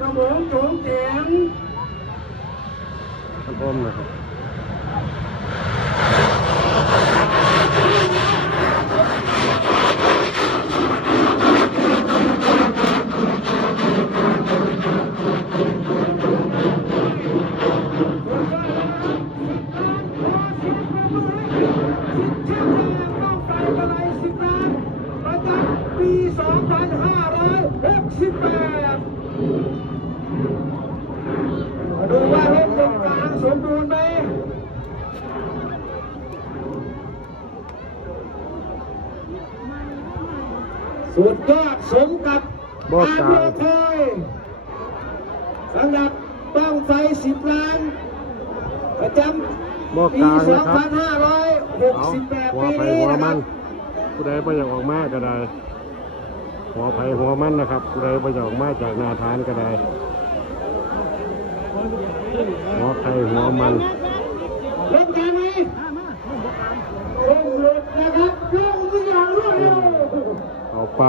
กระหมงโจงเจ๋งครับผมนะครับปี2568มาดูว่ารถตรงกลางสมบูรณ์ไหมสุดยอดสมกับการรอคอยสำหรับบ้างไฟ10 ล้านประจำปี2568ปีนี้นะครับผู้ใดประหยัดออกมาก็ได้หัวไผ่หัวมันนะครับผู้ใดประหยัดออกมาจากนาทานก็ได้หัวไผ่หัวมันรถยาง